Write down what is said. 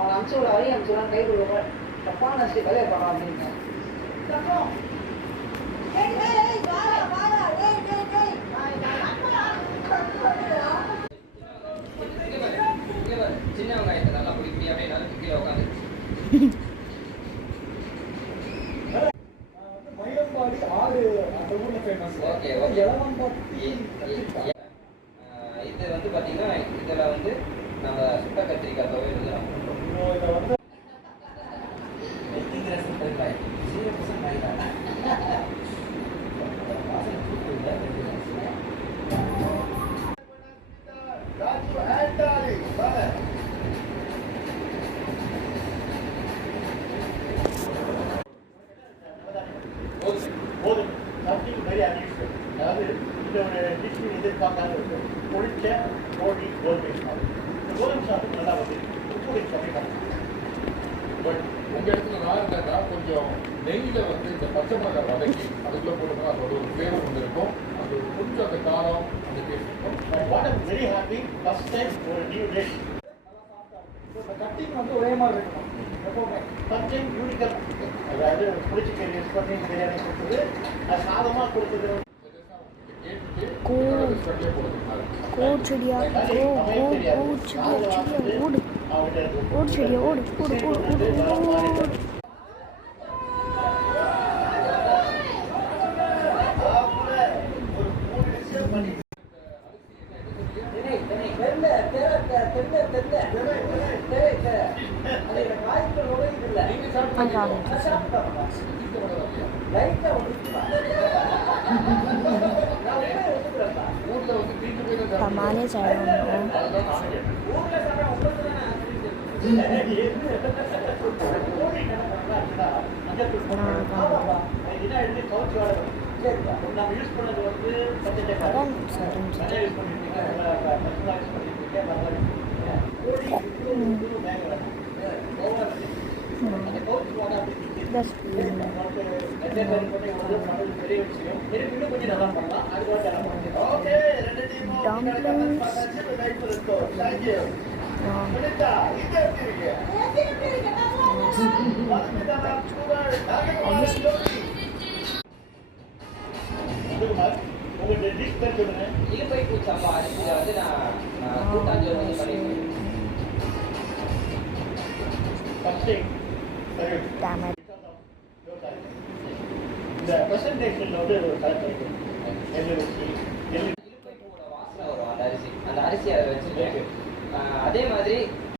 அவனை அனுப்பிச்சு விட வரையும் அனுப்பிச்சுடான்னு கை கொடுக்க தப்பான வேலையை பண்ணலாம் அப்படின்னு சின்ன வெங்காயத்தை நல்லா பிடிப்பி அப்படியே நல்லா கீழே உட்காந்து மயிலம்பாடி ஆடு அந்த ஊர்ல ஃபேமஸ். ஓகே இது வந்து பார்த்தீங்கன்னா இதில் வந்து நம்ம சுட்ட கத்திரிக்காய் துவையல் வந்து நம்ம பண்ணுறோம். இதை வந்து அதாவது இந்த ஒரு டிஷ்ஷு எதிர்பார்க்காத இருக்கு. பொரிச்ச கோழி கோதுமை சாதம். இந்த கோதுமை சாதம் நல்லா வந்து உப்புடைய சமைக்கலாம். பட் உங்கள் இடத்துல நான் இருந்தாக்கா கொஞ்சம் நெய்யில் வந்து இந்த பச்சை மிளகாய் வதக்கி அதுக்குள்ளே போட்டோம்னா அதோட ஒரு ஃப்ளேவர் வந்து இருக்கும். அது கொஞ்சம் அந்த காரம் அந்த டேஸ்ட் இருக்கும். What I'm very happy first time ஒரு நியூ டிஷ். இந்த கட்டிங் வந்து ஒரே மாதிரி இருக்கணும் எப்போவுமே. ஃபர்ஸ்ட் டைம் யூனிக்கல். அதாவது புளிச்சிக்கறி யூஸ் பண்ணி பிரியாணி கொடுத்தது அது சாதமாக கொடுத்தது. செடியா ஓடு Tamane sayang இழுப்பை பூச்சாம்பா இதை வந்து நான் கூட்டாஞ்சோறு வந்து பண்ணியிருக்கேன். இந்த பிரசன்டேஷன்ல வந்து